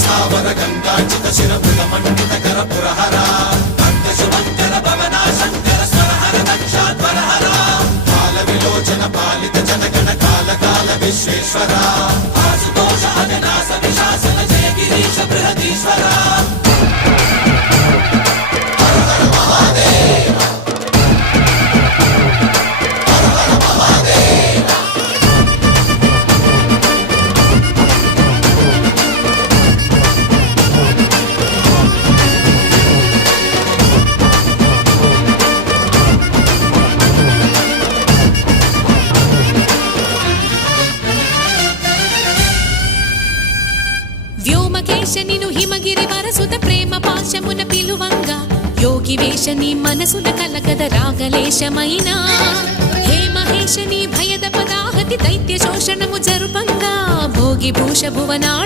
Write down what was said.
स्थावर गंगाचित शिर मृगमंडित कर पुरहरा शुभंकर भवना शंकर स्वरहर दक्षाध्वरहरा काल विलोचन पालित जनगण काल काल विश्वेश्वरा आशुतोष अविनाश विशासन जय गिरीश बृहदीश्वरा हर हर महादेव हर हर महादेव వ్యోమకేశనిను హిమగిరి వరసుత ప్రేమ పాశమున పిలువంగా యోగి వేషని మనసున కలకద రాగలేశమైనా హే మహేశని భయద పదాహతి దైత్య శోషణము జరుపంగా భోగి భూష భువనాళి